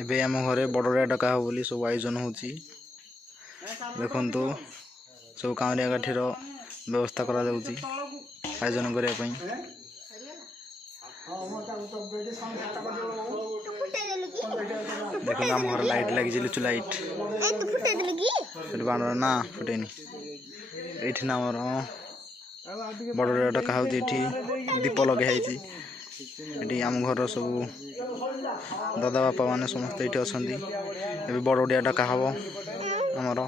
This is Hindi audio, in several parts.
एबे आम घरे बड़रिया डका हो बोली सब आयोजन होची देखंतु सब कांवरिया काठीर व्यवस्था करा जाउची आयोजन करिया पई देखो आम घर लाइट लगी लिचु लाइट बाण ना फुटेनी एठी ना हमर बड़रिया डका हो दीप लगे एटी आम घर सब दादा बापा माने समस्त ये अच्छा बड़िया डका हम आमर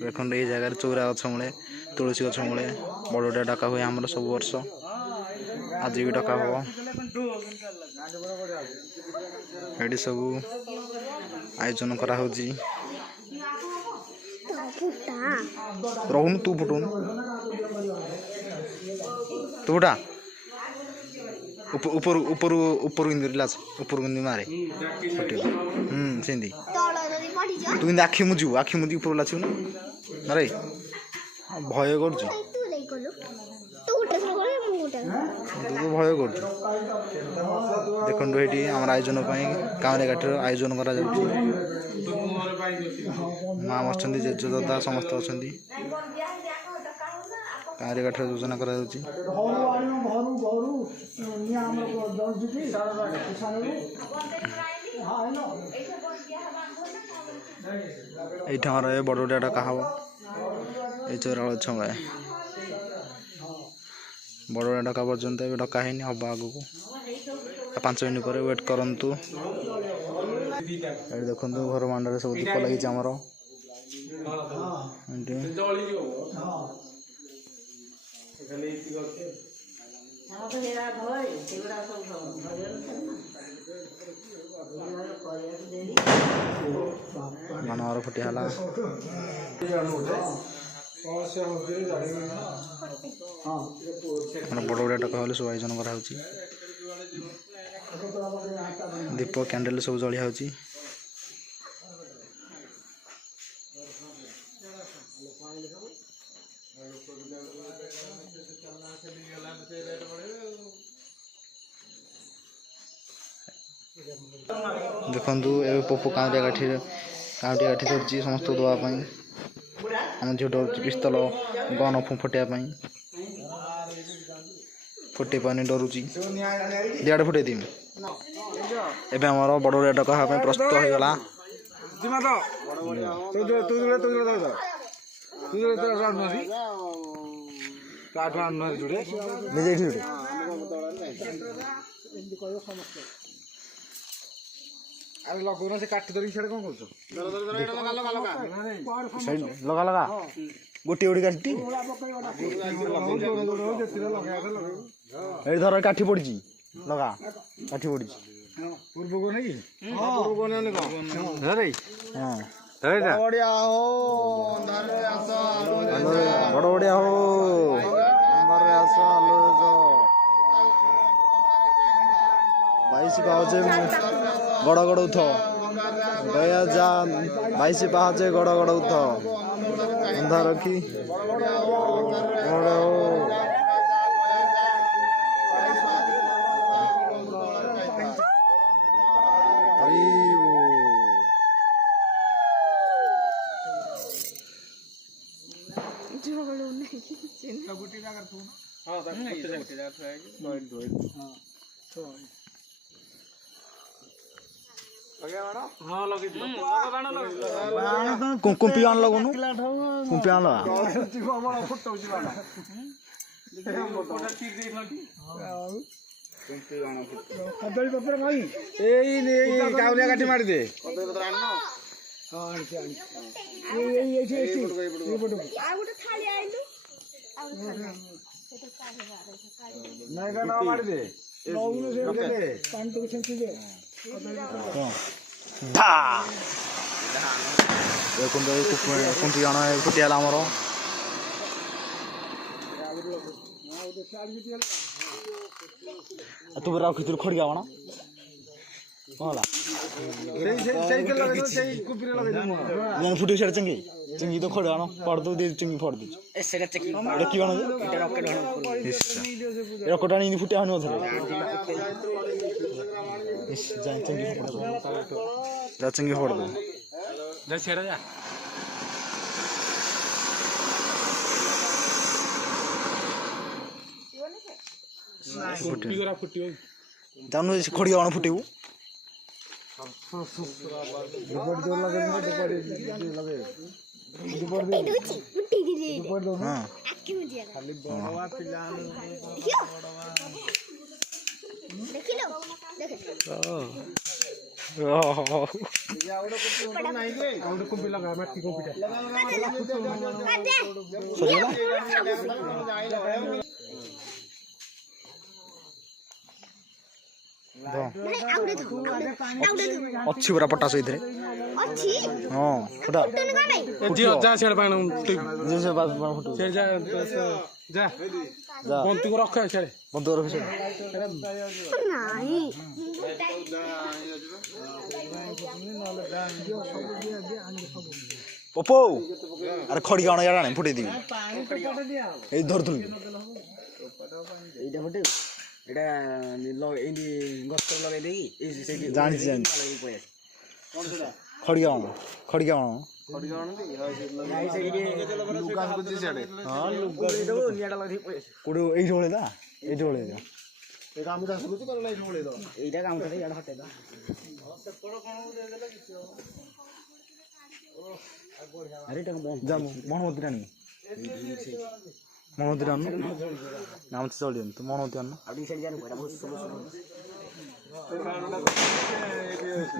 देख ये जगह चौरा गछ मूले तुलसी गछ मूले बड़िया डका हुए आम सब वर्ष आज भी डका हम ये सब आयोजन करा रहून तू फुटुन तू फुटा ऊपर ऊपर ऊपर लाच ऊपर मारे सेंदी तू कि आखि मुझी ऊपर लाचु अरे भय कर भय कर देखो ये आम आयोजन कांवरिया काठीर आयोजन करा माँ अच्छा जेज दादा समस्त अच्छा कांवरिया काठीर योजना करा ये बड़िया डका हम ये चौरा गछ मूले बड़िया डका पर्यंत डका है हम आग को 5 मिनट पर वेट करंतु देखो घर मांडे सब दीप लगी आमर मनोहर फुटियाला बड़िया डका होले सब आयोजन करा दीप कैंडल सब जलिया देखु ए पप्पू कांवरिया काठी धरती समस्त दवापाई आम झील डर पिस्तल गन फुटिया फुटे पानी डरुची दिआड़े फुटे देमी एबे हमर बड़रिया डका हाँ प्रस्तुत हो गला अरे लगौना से काट धरिक छाड़ कौन लगा लगा गोटे गोटे काठी धर काठी पड़ी लगा काठी पड़ी पूर्व को नहीं बड़िया हो बड़िया हो गड़ गड़ उठ गया जा 22 पाचे गड़ गड़ उठ अंधा रखी कुंपी आन लगोनु कुंपी आन लगा कदली पत्र भाई ए कावलिया काठी मार दे फुटियाला आमर तू रखी खड़िया बना फुटी से चंगी चंगी तो खड़े आना पड़ दो दे चंगी फड़ दी रॉकेट फुटे इस जा चंगी फोड़ दो जा छेड़ा जा फुटी जानु खड़ी आण फुटेबू अच्छी पूरा पट्टा सहित हाँ फुटा जा छेड़ पाण जैसे बात फुटू छेड़ जा जा बंतु को रख छेड़ बंद कर फिर ओपो अरे खड़ी गाना यार नहीं फुटे दी ए धर तुल এটা এন্ডি গস্ত লগাই দেই এই সেটি জানি জানি খড়ি গাওয়া গাই সেটি লুকাস বুঝি ছাড়ে হ্যাঁ লুকা দেও নিয়াটা লাগি পয়সা কোড়ে এই ঢোলে দা এই কাম দাস বুঝি করলে এই ঢোলে দাও এইটা কাম করে ইয়াটা হটে দাও আরে এটা বন্ধ যাবো মনোমতি রানী মনোমতি রানী নাম তো চলি তো মনোমতি রানী আপনি সেটি জানেন এটা বহুত সুন্দর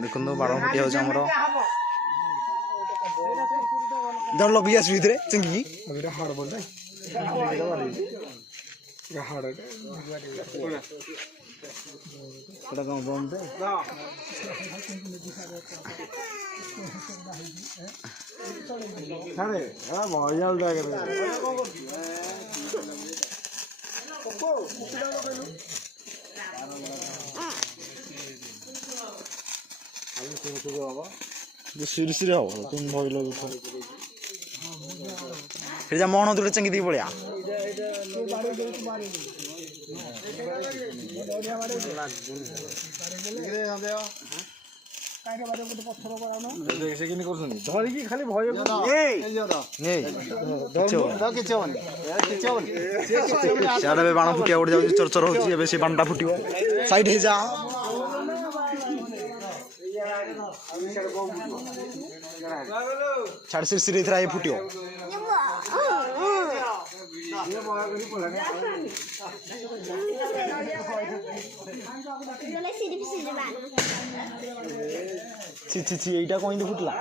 দেখুন তো 12 ফুটি হচ্ছে আমার যাও লগ ইয়াস ভিতরে চিংকি এটা হাড় বল না এটা হাড় এটা গাঁও বন্ধ ছাড়ে মজাল জায়গা ସିରି ସିରି ହବ তুমি ଭଇଲ ଉଠ ସେ ଯା ମଣ ଦୁଟେ ଚେଙ୍ଗି ଦେଇକି ପଳିଆ ଧରିକି ଖାଲି ଭୟ ସିଆଡେ ବାଣ ଫୁଟିଆ ଗୋଟେ ଯାଉଛି ଚରଚର ହଉଛି ଏବେ ସେ ବାଣଟା ଫୁଟିବ ସାଇଡ ହେଇଯା ଛାଡ ସିରି ସିରି ଏଥର ଫୁଟିବ ছি ছি ছি এইটা কইতে ফুটলা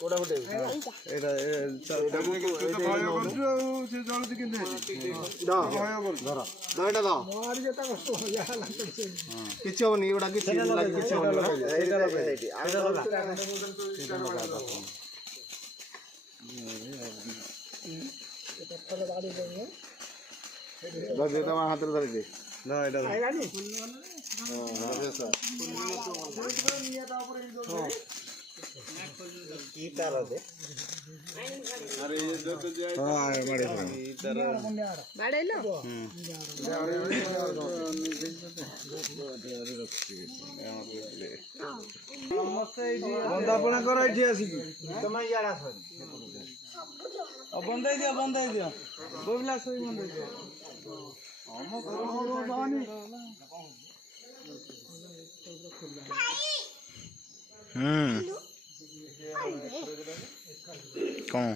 କୋଡା ଗୋଟେ ଏଟା କିଛି ହବନି ଏଗୁଡା କିଛି ତମ ହାତରେ ଧରିଦେ ବନ୍ଦାପଣା କର ଏଠି ଆସିକି ତମେ ଇଆଡେ ଆସ ବନ୍ଦେଇ ଦିଅ ବୋବିଲା ସହି ବନ୍ଦେଇ ଦିଅ कौन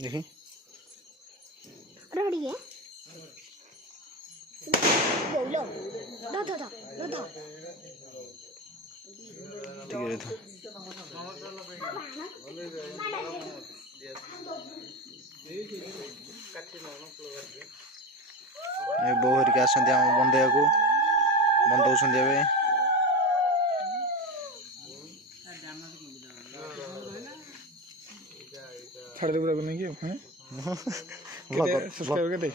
देखी रेडी है बोलो दो ठीक है तो ये बहु हरिका आसंती हम बंदेया को बंदौछंती एबे छाड़ दे पूरा नहीं कि हैं सब्सक्राइब कर दे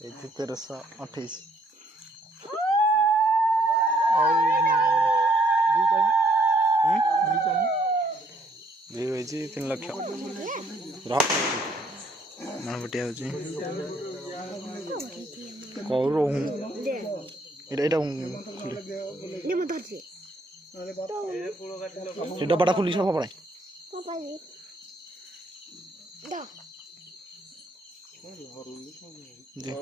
1328 ହେଇଛି 3 ଲକ୍ଷ ରହ ମଣପଟିଆ ହେଉଛି କଉ ରହୁଁ ଏଇଟା दे मत धर से ସେ ଡବାଟା ଖୋଲି ସବୁ ପଡ଼େ पापा जी दा ଯେ